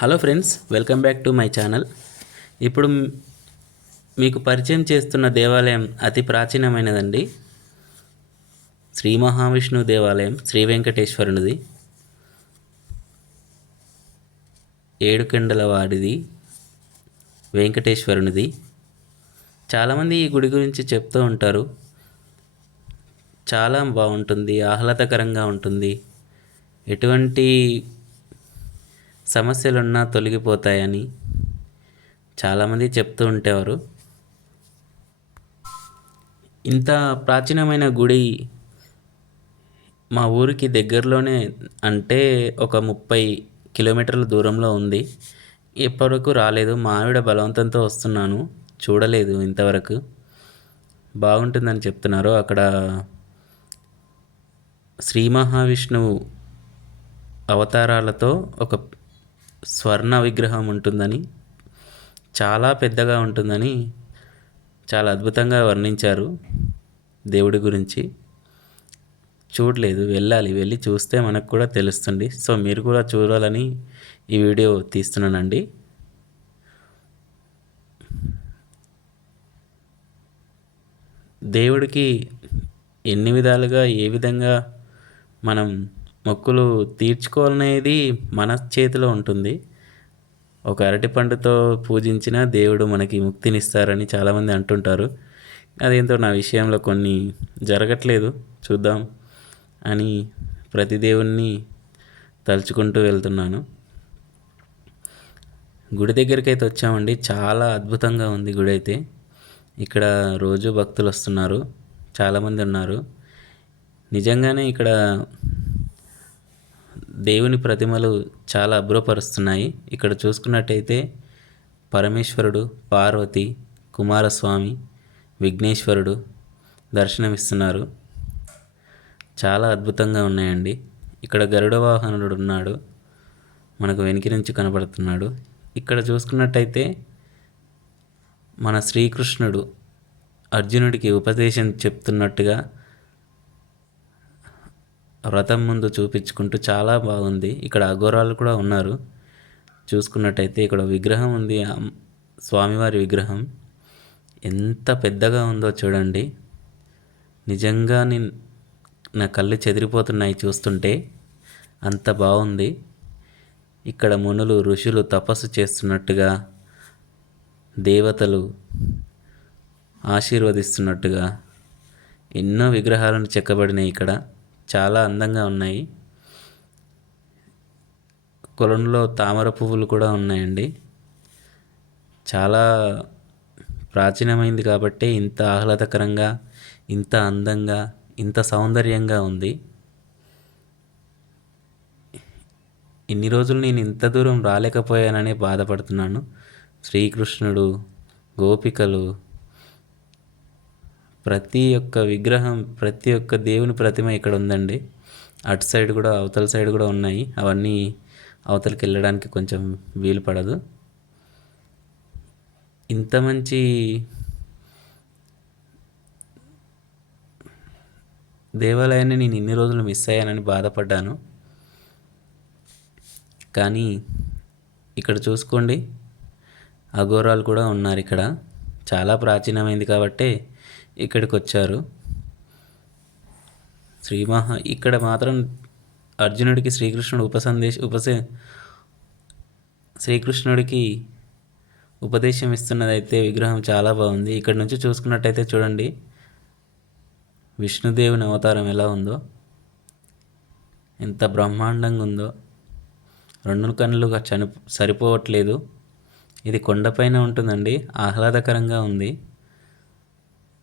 Hello friends, welcome back to my channel. ఇప్పుడు మీకు పరిచయం చేస్తున్న దేవాలయం అతి ప్రాచీనమైనదండి. శ్రీ మహావిష్ణువు దేవాలయం, శ్రీ వెంకటేశ్వరునిది, ఏడుకొండల వాడిది, వెంకటేశ్వరునిది. చాలామంది ఈ గుడి గురించి చెప్తూ ఉంటారు. చాలా బాగుంటుంది, ఆహ్లాదకరంగా ఉంటుంది, ఎటువంటి సమస్యలున్నా తొలగిపోతాయని చాలామంది చెప్తూ ఉండేవారు. ఇంత ప్రాచీనమైన గుడి మా ఊరికి దగ్గరలోనే, అంటే ఒక 30 కిలోమీటర్ల దూరంలో ఉంది. ఇప్పటివరకు రాలేదు. మా ఆవిడ బలవంతంతో వస్తున్నాను, చూడలేదు ఇంతవరకు. బాగుంటుందని చెప్తున్నారు. అక్కడ శ్రీ మహావిష్ణువు అవతారాలతో ఒక స్వర్ణ విగ్రహం ఉంటుందని, చాలా పెద్దగా ఉంటుందని చాలా అద్భుతంగా వర్ణించారు దేవుడి గురించి. చూడలేదు, వెళ్ళాలి. వెళ్ళి చూస్తే మనకు కూడా తెలుస్తుంది. సో మీరు కూడా చూడాలని ఈ వీడియో తీస్తున్నానండి. దేవుడికి ఎన్ని విధాలుగా, ఏ విధంగా మనం మొక్కులు తీర్చుకోవాలనేది మన చేతిలో ఉంటుంది. ఒక అరటిపండుతో పూజించిన దేవుడు మనకి ముక్తినిస్తారని చాలామంది అంటుంటారు. అదేంటో నా విషయంలో కొన్ని జరగట్లేదు, చూద్దాం అని ప్రతి దేవుణ్ణి తలుచుకుంటూ వెళ్తున్నాను. గుడి దగ్గరికి అయితే వచ్చామండి. చాలా అద్భుతంగా ఉంది గుడి అయితే. ఇక్కడ రోజు భక్తులు వస్తున్నారు, చాలామంది ఉన్నారు. నిజంగానే ఇక్కడ దేవుని ప్రతిమలు చాలా అభ్రపరుస్తున్నాయి. ఇక్కడ చూసుకున్నట్టయితే పరమేశ్వరుడు, పార్వతి, కుమారస్వామి, విఘ్నేశ్వరుడు దర్శనమిస్తున్నారు. చాలా అద్భుతంగా ఉన్నాయండి. ఇక్కడ గరుడ వాహనుడు ఉన్నాడు, మనకు వెనుక నుంచి కనబడుతున్నాడు. ఇక్కడ చూసుకున్నట్టయితే మన శ్రీకృష్ణుడు అర్జునుడికి ఉపదేశం చెప్తున్నట్టుగా రథం ముందు చూపించుకుంటూ చాలా బాగుంది. ఇక్కడ అఘోరాలు కూడా ఉన్నారు. చూసుకున్నట్టయితే ఇక్కడ విగ్రహం ఉంది, స్వామివారి విగ్రహం ఎంత పెద్దగా ఉందో చూడండి. నిజంగా నా కళ్ళు చెదిరిపోతున్నాయి చూస్తుంటే, అంత బాగుంది. ఇక్కడ మునులు, ఋషులు తపస్సు చేస్తున్నట్టుగా, దేవతలు ఆశీర్వదిస్తున్నట్టుగా ఎన్నో విగ్రహాలను చెక్కబడినాయి. ఇక్కడ చాలా అందంగా ఉన్నాయి. కొలంలో తామర పువ్వులు కూడా ఉన్నాయండి. చాలా ప్రాచీనమైంది కాబట్టి ఇంత ఆహ్లాదకరంగా, ఇంత అందంగా, ఇంత సౌందర్యంగా ఉంది. ఇన్ని రోజులు నేను ఇంత దూరం రాలేకపోయానని బాధపడుతున్నాను. శ్రీకృష్ణుడు, గోపికలు, ప్రతి ఒక్క విగ్రహం, ప్రతి ఒక్క దేవుని ప్రతిమ ఇక్కడ ఉందండి. అటు సైడ్ కూడా, అవతల సైడ్ కూడా ఉన్నాయి. అవన్నీ అవతలకి వెళ్ళడానికి కొంచెం వీలు పడదు. ఇంత మంచి దేవాలయాన్ని నేను ఇన్ని రోజులు మిస్ అయ్యానని బాధపడ్డాను. కానీ ఇక్కడ చూసుకోండి, అఘోరాలు కూడా ఉన్నారు. ఇక్కడ చాలా ప్రాచీనమైంది కాబట్టే ఇక్కడికి వచ్చారు. ఇక్కడ మాత్రం అర్జునుడికి శ్రీకృష్ణుడికి ఉపదేశం ఇస్తున్నదైతే విగ్రహం చాలా బాగుంది. ఇక్కడ నుంచి చూసుకున్నట్టయితే చూడండి, విష్ణుదేవుని అవతారం ఎలా ఉందో, ఎంత బ్రహ్మాండంగా ఉందో. రెండు కన్నులు సరిపోవట్లేదు. ఇది కొండపైన ఉంటుందండి, ఆహ్లాదకరంగా ఉంది.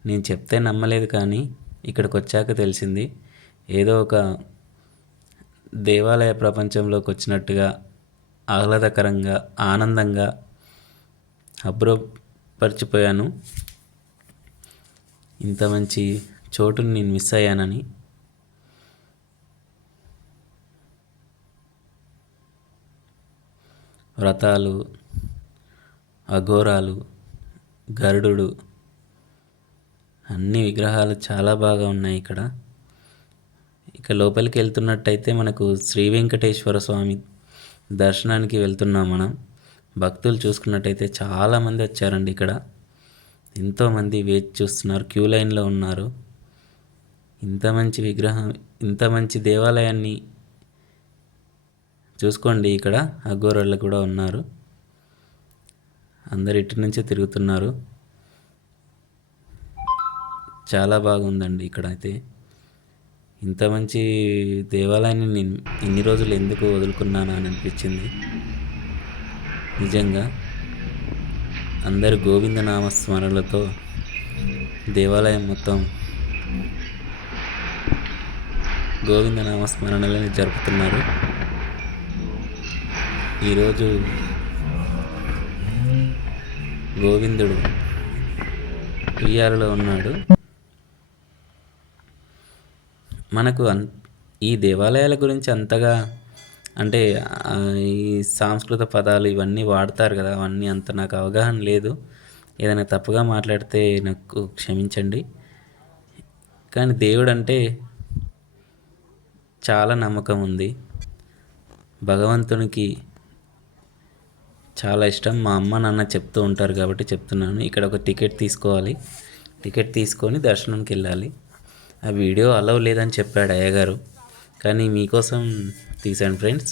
నేను చెప్తే నమ్మలేదు, కానీ ఇక్కడికి వచ్చాక తెలిసింది. ఏదో ఒక దేవాలయ ప్రపంచంలోకి వచ్చినట్టుగా, ఆహ్లాదకరంగా, ఆనందంగా అబ్బురపరిచిపోయాను. ఇంత మంచి చోటుని నేను మిస్ అయ్యానని. వ్రతాలు, అఘోరాలు, గరుడు, అన్ని విగ్రహాలు చాలా బాగా ఉన్నాయి ఇక్కడ. ఇక లోపలికి వెళ్తున్నట్టయితే మనకు శ్రీ వెంకటేశ్వర స్వామి దర్శనానికి వెళ్తున్నాం మనం. భక్తులు చూసుకున్నట్టయితే చాలామంది వచ్చారండి ఇక్కడ. ఎంతోమంది వేచి చూస్తున్నారు, క్యూ లైన్లో ఉన్నారు. ఇంత మంచి విగ్రహం, ఇంత మంచి దేవాలయాన్ని చూసుకోండి. ఇక్కడ అఘోరాలు కూడా ఉన్నారు. అందరు ఇటు నుంచే తిరుగుతున్నారు. చాలా బాగుందండి ఇక్కడైతే. ఇంత మంచి దేవాలయాన్ని నేను ఇన్ని రోజులు ఎందుకు వదులుకున్నానా అని అనిపించింది నిజంగా. అందరు గోవిందనామ స్మరణలతో దేవాలయం మొత్తం గోవిందనామ స్మరణలని జరుపుతున్నారు. ఈరోజు గోవిందుడు ఉయ్యాలలో ఉన్నాడు. మనకు ఈ దేవాలయాల గురించి అంతగా అంటే ఈ సంస్కృత పదాలు ఇవన్నీ వాడతారు కదా, అవన్నీ అంత నాకు అవగాహన లేదు. ఏదైనా తప్పుగా మాట్లాడితే నాకు క్షమించండి. కానీ దేవుడు అంటే చాలా నమ్మకం ఉంది. భగవంతునికి చాలా ఇష్టం. మా అమ్మ నాన్న చెప్తూ ఉంటారు కాబట్టి చెప్తున్నాను. ఇక్కడ ఒక టికెట్ తీసుకోవాలి, టికెట్ తీసుకొని దర్శనంకి వెళ్ళాలి. ఆ వీడియో అలవ్ లేదని చెప్పాడు అయ్యగారు, కానీ మీకోసం తీసాను ఫ్రెండ్స్.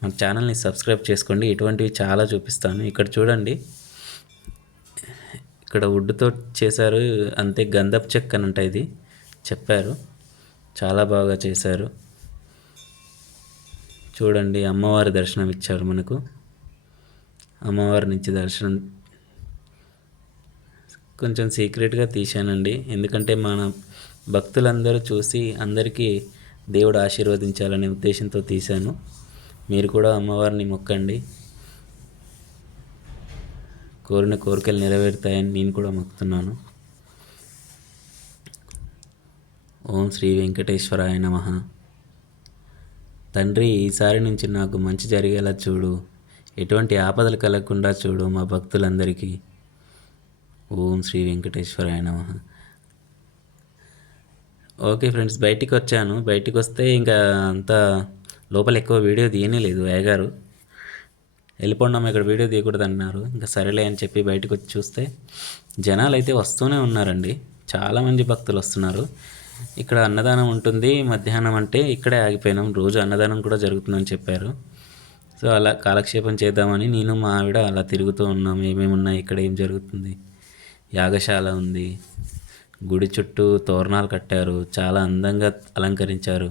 మన ఛానల్ని సబ్స్క్రైబ్ చేసుకోండి, ఇటువంటివి చాలా చూపిస్తాను. ఇక్కడ చూడండి, ఇక్కడ వుడ్తో చేశారు, అంతే గంధపు చెక్క అనంట ఇది చెప్పారు. చాలా బాగా చేశారు. చూడండి, అమ్మవారి దర్శనం ఇచ్చారు మనకు. అమ్మవారి నుంచి దర్శనం కొంచెం సీక్రెట్గా తీశానండి, ఎందుకంటే మన భక్తులందరూ చూసి అందరికీ దేవుడు ఆశీర్వదించాలనే ఉద్దేశంతో తీశాను. మీరు కూడా అమ్మవారిని మొక్కండి, కోరిన కోరికలు నెరవేరుతాయని నేను కూడా మొక్కుతున్నాను. ఓం శ్రీ వెంకటేశ్వరాయ నమః. తండ్రి, ఈసారి నుంచి నాకు మంచి జరిగేలా చూడు, ఎటువంటి ఆపదలు కలగకుండా చూడు మా భక్తులందరికీ. ఓం శ్రీ వెంకటేశ్వరాయ నమః. ఓకే ఫ్రెండ్స్, బయటికి వచ్చాను. బయటికి వస్తే ఇంకా అంతా లోపల ఎక్కువ వీడియో తీయనే లేదు. అయ్యగారు వెళ్ళిపోండాం, ఇక్కడ వీడియో తీయకూడదు అన్నారు. ఇంకా సరేలే అని చెప్పి బయటకు వచ్చి చూస్తే జనాలు అయితే వస్తూనే ఉన్నారండి. చాలామంది భక్తులు వస్తున్నారు. ఇక్కడ అన్నదానం ఉంటుంది మధ్యాహ్నం అంటే ఇక్కడే ఆగిపోయినాం. రోజు అన్నదానం కూడా జరుగుతుందని చెప్పారు. సో అలా కాలక్షేపం చేద్దామని నేను మా ఆవిడ అలా తిరుగుతూ ఉన్నాం. ఏమేమి ఉన్నాయి, ఇక్కడ ఏం జరుగుతుంది. యాగశాల ఉంది, గుడి చుట్టూ తోరణాలు కట్టారు, చాలా అందంగా అలంకరించారు.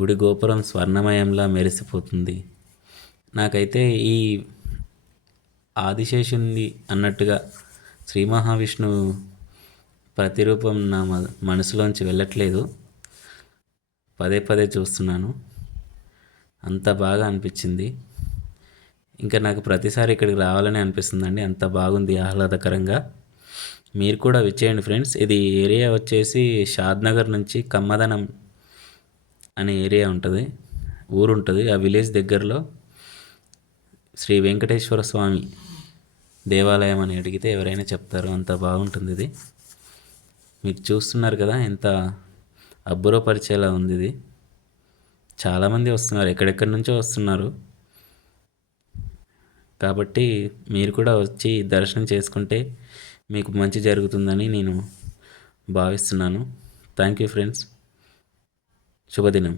గుడి గోపురం స్వర్ణమయంలా మెరిసిపోతుంది. నాకైతే ఈ ఆదిశేషుని అన్నట్టుగా శ్రీ మహావిష్ణువు ప్రతిరూపం నా మనసులోంచి వెళ్ళట్లేదు. పదే పదే చూస్తున్నాను, అంత బాగా అనిపించింది. ఇంకా నాకు ప్రతిసారి ఇక్కడికి రావాలని అనిపిస్తుందండి, అంత బాగుంది ఆహ్లాదకరంగా. మీరు కూడా విచ్చేయండి ఫ్రెండ్స్. ఇది ఏరియా వచ్చేసి షాద్నగర్ నుంచి కమ్మదనం అనే ఏరియా ఉంటుంది, ఊరు ఉంటుంది. ఆ విలేజ్ దగ్గరలో శ్రీ వెంకటేశ్వర స్వామి దేవాలయం అని అడిగితే ఎవరైనా చెప్తారు, అంత బాగుంటుంది ఇది. మీరు చూస్తున్నారు కదా, ఎంత అబ్బురపరిచేలా ఉంది ఇది. చాలామంది వస్తున్నారు, ఎక్కడెక్కడి నుంచో వస్తున్నారు. కాబట్టి మీరు కూడా వచ్చి దర్శనం చేసుకుంటే మీకు మంచి జరుగుతుందని నేను భావిస్తున్నాను. Thank you friends. శుభదినం.